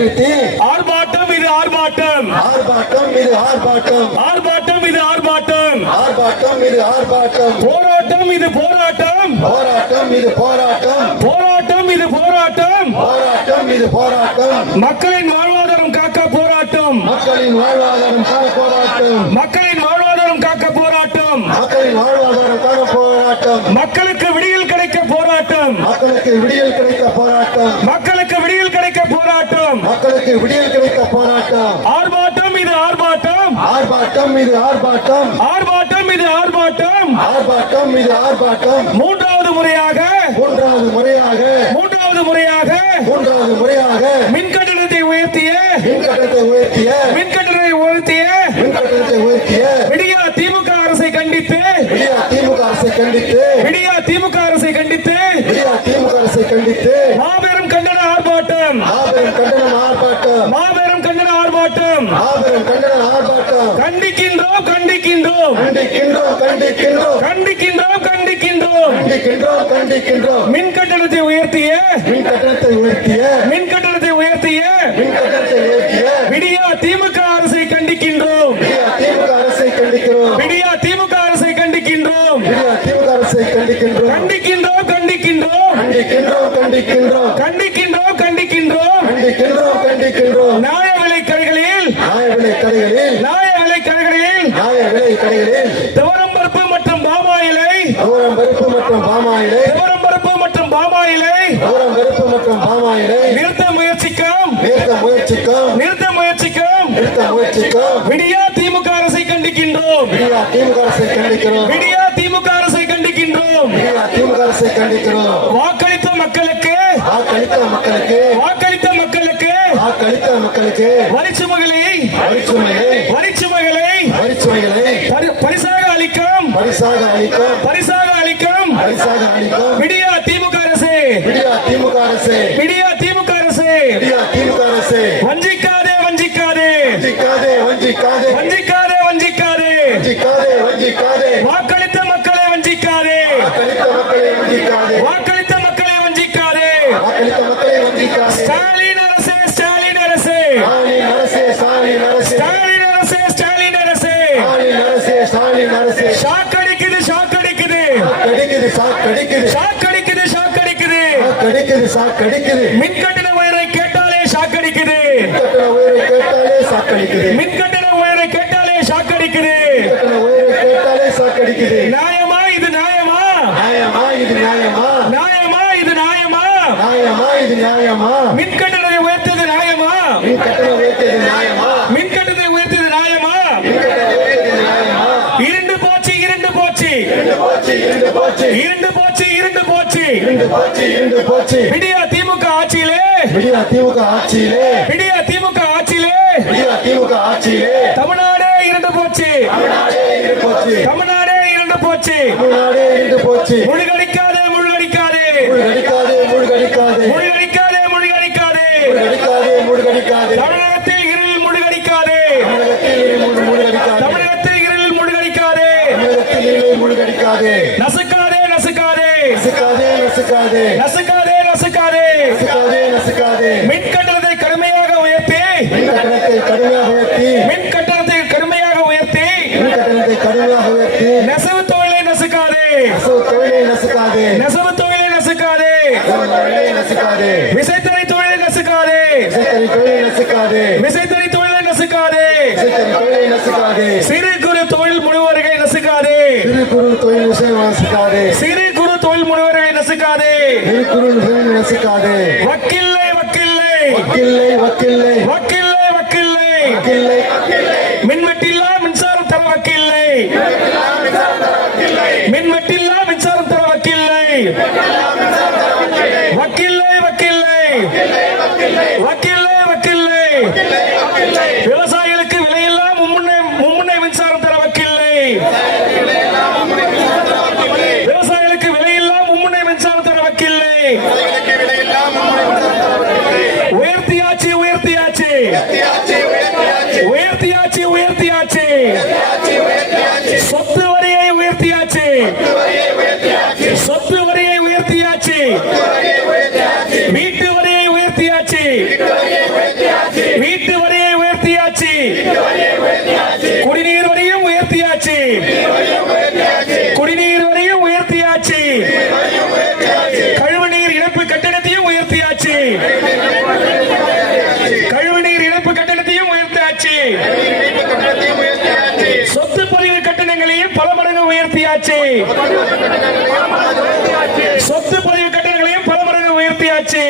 நிறுத்தி ஆர்ப்பாட்டம் இது ஆர்ப்பாட்டம், ஆர்ப்பாட்டம் இது ஆர்ப்பாட்டம், ஆர்ப்பாட்டம் இது ஆர்ப்பாட்டம், ஆர்ப்பாட்டம் இது ஆர்ப்பாட்டம், போராட்டம் இது போராட்டம், போராட்டம் இது போராட்டம், போராட்டம் இது போராட்டம், போராட்டம் இது போராட்டம், மக்களின் வாழ்வாதாரம் காக்க போராட்டம், மக்களின் வாழ்வாதாரம் காண போராட்டம், மக்களின் வாழ்வாதாரம் காக்க போராட்டம், மக்களின் வாழ்வாதாரம் காண போராட்டம், மக்களுக்கு விடியல் கிடைக்க போராட்டம், மக்களுக்கு விடியல் கிடைக்க போராட்டம், மக்களுக்கு விடியல் கிடைக்க போராட்டம், மக்களுக்கு விடியல் கிடைக்க போராட்டம், ஆர்ப்பாட்டம் இது ஆர்ப்பாட்டம், ஆர்ப்பாட்டம் இது ஆர்ப்பாட்டம், ஆர்ப்பாட்டம் இது ஆர்ப்பாட்டம், ஆர்ப்பாட்டம் இது ஆர்ப்பாட்டம், மூன்றாவது முறையாக மூன்றாவது முறையாக மூன்றாவது முறையாக மூன்றாவது முறையாக மின் கட்டணத்தை உயர்த்திய மின் கட்டணத்தை உயர்த்திய மின் கட்டணத்தை உயர்த்திய மின் கட்டணத்தை உயர்த்திய விடியா திமுக அரசை கண்டித்து விடியா திமுக அரசை கண்டித்து விடியா திமுக அரசை கண்டித்து விடியா திமுக அரசை கண்டித்து மாபெரும் கண்டன ஆர்ப்பாட்டம், மாபெரும் கண்டன ஆர்ப்பாட்டம், மாபெரும் கண்டன ஆர்ப்பாட்டம் மாபெரும் கண்டன ஆர்ப்பாட்டம், கண்டிக்கின்றோம் கண்டிக்கின்றோம் கண்டிக்கின்றோம் கண்டிக்கின்றோம் கண்டிக்கின்றோம் கண்டிக்கின்றோம் கண்டிக்கின்றோம் கண்டிக்கின்றோம் மின் கட்டணத்தை உயர்த்திய மின் கட்டணத்தை உயர்த்திய மின் கட்டணத்தை உயர்த்திய மின் கட்டணத்தை உயர்த்திய விடியா திமுக அரசை கண்டிக்கின்றோம், விடியா திமுக அரசை கண்டிக்கிறோம், விடியா திமுக அரசை கண்டிக்கின்றோம், விடியா திமுக அரசை கண்டிக்கின்றோம், கண்டிக்கின்றோம் கண்டிக்கின்றோம் கண்டிக்கின்றோம் கண்டிக்கின்றோம் கண்டிக்கின்றோம் கண்டிக்கின்றோம் கண்டிக்கின்றோம் கண்டிக்கின்றோம் நியாய விலை கடைகளில் நியாய விலை கடைகளில் நியாய விலை கடைகளில் நியாய விலை கடைகளில் துவரம் பருப்பு மற்றும் பாமாயிலை தூரம் பருப்பு மற்றும் பாமாயிலை துவரம் பருப்பு மற்றும் பாமாயிலை தூரம் பருப்பு மற்றும் பாமாயிலை நிறுத்த முயற்சிக்கும் நிறுத்த முயற்சிக்கும் நிறுத்த முயற்சிக்கும் நிறுத்த முயற்சிக்கும் விடியா திமுக அரசை கண்டிக்கின்றோம், விடியா திமுக அரசை கண்டிக்கிறோம், விடியா திமுக அரசை கண்டிக்கின்றோம், விடியா திமுக அரசை கண்டிக்கிறோம், வாக்களித்த மக்களுக்கு வாக்களித்த மக்களுக்கு வாக்களித்த மக்களுக்கு வாக்களித்த மக்களுக்கு வரிச்சுமைகளை வரிச்சுமையை வரிச்சுமைகளை வரிச்சுமைகளை பரிசாக அளிக்கும் பரிசாக அளிக்கும் பரிசாக அளிக்கும் பரிசாக அளிக்கும் விடியா திமுக அரசு விடியா திமுக அரசு விடியா திமுக அரசு விடியா திமுக அரசு வஞ்சிக்காதே வஞ்சிக்காதே வஞ்சிக்காதே வஞ்சிக்காதே வஞ்சிக்காதே வஞ்சிக்காதே வஞ்சிக்காதே வஞ்சிக்காதே வாக்களித்த மக்களை வஞ்சிக்காதே வாக்களித்த மக்களை வஞ்சிக்காதே வாக்களித்த மக்களை வஞ்சிக்காதே வாக்களித்த மக்களை வஞ்சிக்காதே ஸ்டாலின் அரசு ஸ்டாலின் அரசு ஸ்டாலின் அரசு ஸ்டாலின் அரசு ஸ்டாலின் அரசு ஸ்டாலின் அரசு ஸ்டாலின் அரசு ஸ்டாலின் அரசு ஷாக் அடிக்குது ஷாக் அடிக்குது கடிக்குது சாக் கடிக்குது ஷாக் அடிக்குது ஷாக் அடிக்குது கடிக்குது சாக் கடிக்குது மின் கட்டண உயரை கேட்டாலே ஷாக் அடிக்குது கட்டண உயரை கேட்டாலே சாக் கடிக்குது மின் கட்டண உயரை கேட்டாலே ஷாக் அடிக்குது கட்டண உயரை கேட்டாலே சாக் கடிக்குது நியாயமா இது நியாயமா நியாயமா இது நியாயமா நியாயமா இது நியாயமா நியாயமா இது நியாயமா மின் கட்டணத்தை உயர்த்தது நியாயமா மின் கட்டண உயர்த்தியது நியாயமா மின் கட்டணத்தை உயர்த்தது நியாயமா மின் கட்டண உயர்த்தியது நியாயமா இரண்டு போச்சு இரண்டு போச்சு இரண்டு போச்சு இரண்டு போச்சு இரண்டு போச்சு இரண்டு போச்சு இரண்டு போச்சு இரண்டு போச்சு விடியா திமுக ஆட்சியிலே விடியா திமுக ஆட்சியிலே விடியா திமுக ஆட்சியிலே விடியா திமுக ஆட்சியிலே தமிழ்நாடே இரண்டு போச்சு தமிழ்நாடே இரண்டு போச்சு தமிழ்நாடே இரண்டு போச்சு தமிழ்நாடே இரண்டு போச்சு முழுகடிக்காதே முழுகடிக்காதே முழுகடிக்காதே முழுகடிக்காதே முழுகடிக்காதே முழுகடிக்காதே முழுகடிக்காதே முழுகடிக்காதே தமிழகத்தில் இருளில் முழுகடிக்காதே தமிழகத்தில் முழுகடிக்காதே தமிழகத்தில் இருளில் முழுகடிக்காதே தமிழகத்தில் முழுகடிக்காதே நசுக்காதே நசுக்காதே நசுக்காதே நசுக்காதே நசுக்காதே நசுக்காதே நசுக்காதே நசுக்காதே மின் கட்டணத்தை கடுமையாக உயர்த்தி மின் கட்டணத்தை கடுமையாக உயர்த்தி மின் கட்டணத்தை கடுமையாக உயர்த்தி மின் கட்டணத்தை கடுமையாக உயர்த்தி நெசவு தொழிலை நசுக்காதே நெசவு தொழிலை நசுக்காதே நெசவு தொழிலை நசுக்காதே தொழிலை நசுக்காதே விசைத்தறி தொழிலை நசுக்காதே விசைத்தறி தொழிலை நசுக்காதே விசைத்தறி தொழிலை நசுக்காதே விசைத்தறி தொழிலை நசுக்காதே சிறு குறு தொழில் முனைவோர்களை நசுக்காதே சிறு குறு தொழில் விஷயம் நசுக்காதே சிறு குறு தொழில் முனைவோர்களை நசுக்காதே சிறு குறு தொழில் நசுக்காதே வக்கில்லை வக்கில்லை வக்கில்லை வக்கில்லை வக்கில்லை வக்கில்லை வக்கில்லை மின்வெட்டில்லா மின்சாரம் தர வக்கில்லை மின்வெட்டில்லா மின்சாரம் தர வக்கில்லை வக்கில்லை வக்கில்லை வக்கில்லை வக்கில்லை விவசாயிகளுக்கு விலையெல்லாம் மும்முனை மின்சாரம் தர வக்கில்லை விவசாயிகளுக்கு விலையெல்லாம் மும்முனை மின்சாரம் தர வக்கில்லை உயர்த்தியாச்சு உயர்த்தியாச்சு உயர்த்தியாச்சு உயர்த்தியாச்சு சொத்து வரியை உயர்த்தியாச்சு சொத்து வரியை உயர்த்தியாச்சு வீட்டு வரியை உயர்த்தியாச்சு குடிநீர் வரியும் உயர்த்தியாச்சு. குடிநீர் வரியும் உயர்த்தியாச்சு. கழிவுநீர் இழப்பு கட்டணத்தையும் உயர்த்தியாச்சு. கழிவுநீர் இழப்பு கட்டணத்தையும் உயர்த்தியாச்சு. சொத்து பதிவு கட்டணங்களையும் பல மடங்கு உயர்த்தியாச்சு. சொத்து பதிவு கட்டணங்களையும் பல மடங்கு உயர்த்தியாச்சு.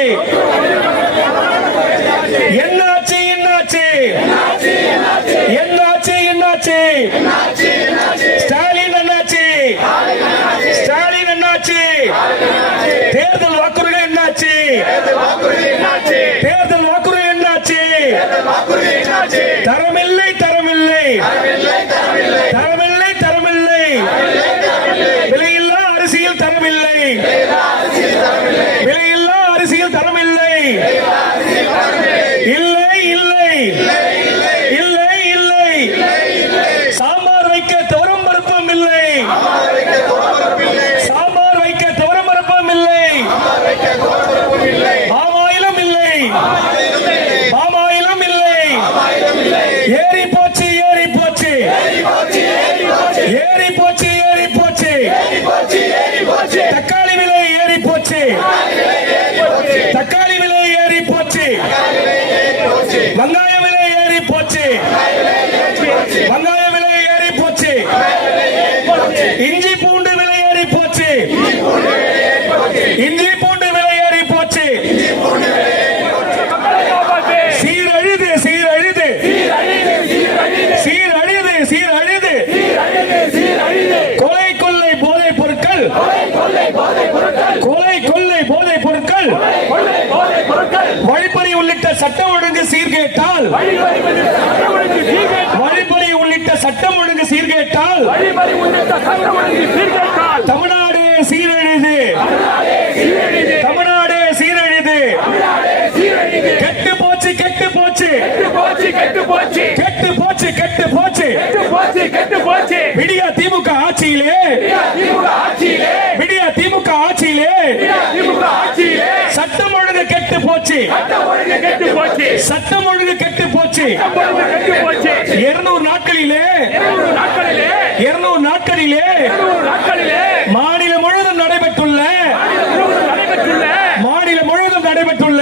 என்னாச்சு என்னாச்சு என்னாச்சு என்னாச்சு ஸ்டாலின் என்னாச்சு? ஸ்டாலின் என்னாச்சு? தேர்தல் வாக்குறுதி என்னாச்சு? தேர்தல் வாக்குறுதி என்னாச்சு? தரமில்லை தரமில்லை தரமில்லை தரமில்லை விலையில்லா அரிசியில் தரமில்லை. விலையில்லா அரிசியில் தரமில்லை. இல்லை இல்லை இல்லை இல்லை சாம்பார் வைக்க துவரம் பருப்பும் இல்லை. சாம்பார் வைக்க துவரம் பருப்பும் இல்லை. பாமாயிலும் இல்லை. பாமாயிலும் இல்லை. ஏறி போச்சு ஏறி போச்சு ஏறி போச்சு ஏறி போச்சு. தக்காளி விலை ஏறி போச்சு. தக்காளி விலை ஏறி போச்சு. வெங்காய விலை ஏறி போச்சு. வெங்காய விலை ஏறி போச்சு. இஞ்சி பூண்டு விலை ஏறி போச்சு. இஞ்சி பூண்டு விலை ஏறி போச்சு. சீரழிது சீரழிது சீரழிது சீரழிது. கொலை கொள்ளை போதைப் பொருட்கள். கொலை கொள்ளை போதைப் பொருட்கள். வழிப்பறி உள்ளிட்ட சட்டம் ஒழுங்கு சீர்கேட்டால். வழிப்பறி உள்ளிட்ட சட்டம் ஒழுங்கு சீர்கேட்டால் தமிழ்நாடு சீரழிது. தமிழ்நாடு சீரழிது. கெட்டு போச்சு கெட்டு போச்சு கெட்டு போச்சு கெட்டு போச்சு. விடியா திமுக ஆட்சியிலே விடியா திமுக ஆட்சியிலே சட்டம் ஒழுங்கு கெட்டு போச்சு. சட்டம் ஒழுங்கு கெட்டு போச்சு. 200 நாட்களிலே 200 நாட்களிலே மாநிலம் முழுவதும் நடைபெற்றுள்ள மாநிலம் முழுவதும் நடைபெற்றுள்ள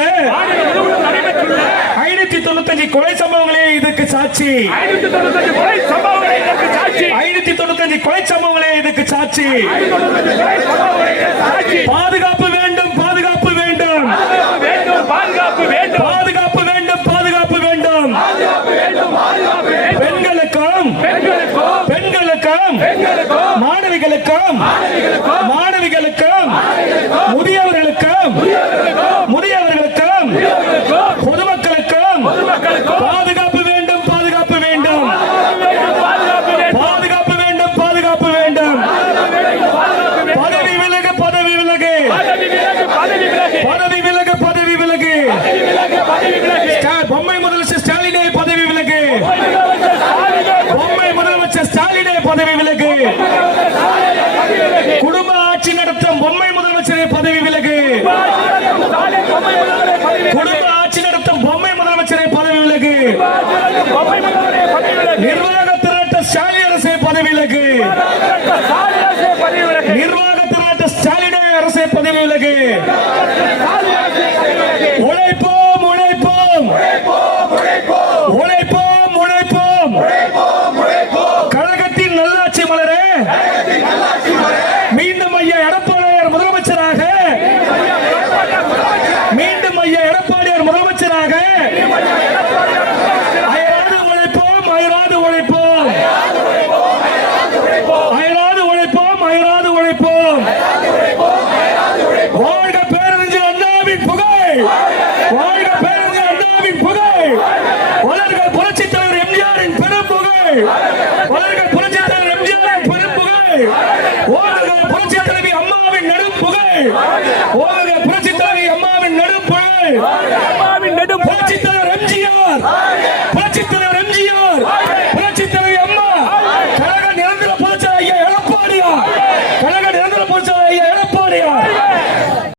595 கொலை சம்பவங்களே இதற்கு சாட்சி. 595 கொலை சம்பவங்களே இதற்கு சாட்சி. பாதுகாப்பு வேண்டும் பாதுகாப்பு வேண்டும் பாதுகாப்பு வேண்டும் பாதுகாப்பு வேண்டும். பெண்களுக்கும் மாணவிகளுக்கும் முதியவர்களுக்கும் பொதுமக்களுக்கும் பாதுகாப்பு வேண்டும் பாதுகாப்பு வேண்டும் பாதுகாப்பு வேண்டும் பாதுகாப்பு வேண்டும். பதவி விலகு பதவி விலகு பதவி விலகு பதவி விலகு. பொம்மை முதலமைச்சர் ஸ்டாலினே பதவி விலகு. பொம்மை முதலமைச்சர் ஸ்டாலினே பதவி விலகு. குடும்ப ஆட்சி நடத்தும் பொம்மை முதலமைச்சரே பதவி விலகு. குடும்ப ஆட்சி நடத்தும் பொம்மை முதலமைச்சரே பதவி விலகு. நிர்வாக திரட்ட ஸ்டாலின் அரசே பதவி விலகு. நிர்வாக திரட்ட ஸ்டாலினே அரசே பதவி விலகு. உழைப்போம் உழைப்போம் உழைப்போம் உழைப்போம். கழகத்தின் நல்லாட்சி மலர மீண்டும் ஐயா எடப்பாடியார் முதலமைச்சராக மீண்டும் ஐயா எடப்பாடியார் முதலமைச்சராக அயராது உழைப்போம் அயராது உழைப்போம் அயராது உழைப்போம் அயராது உழைப்போம். வாழ்க பேரறிஞர் அண்ணாவின் புகழ். வாழ்க பேரறிஞர் அண்ணாவின் புகழ். வளர்க புரட்சித் தலைவர் எம்ஜிஆரின் பெரும் புகழ். வளர்க புரட்சித் தலைவர் எம்ஜிஆரின் பெரும் புகழ். வாழ்க புரட்சித் தலைவி அம்மாவின் நெடும் புகழ். வாழ்க புரட்சித் தலைவி அம்மாவின் நெடும் புகழ். புரட்சித் தலைவர் எம்ஜிஆர். புரட்சித் தலைவர் எம்ஜிஆர். புரட்சித் தலைவி அம்மா.